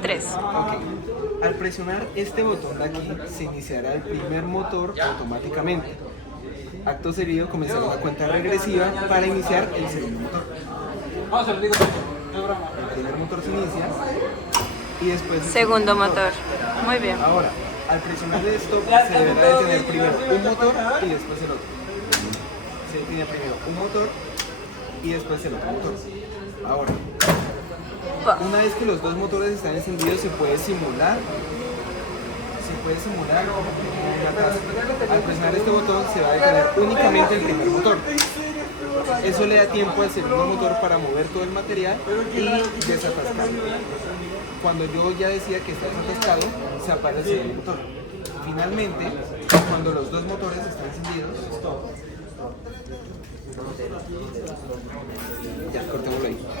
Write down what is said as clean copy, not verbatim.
3. Ok. Al presionar este botón de aquí, se iniciará el primer motor automáticamente. Acto seguido comenzará una cuenta regresiva para iniciar el segundo motor. El primer motor se inicia y después el Segundo motor. Muy bien. Ahora, al presionar el stop se deberá detener primero un motor y después el otro. Se detiene primero un motor y después el otro motor. Ahora, una vez que los dos motores están encendidos se puede simular una tasa. Al presionar este botón se va a detener únicamente el primer motor. Eso le da tiempo al segundo motor para mover todo el material y desatascarlo. Cuando yo ya decía que está desatascado, se apaga el segundo motor. Finalmente, cuando los dos motores están encendidos, ya, cortémoslo ahí.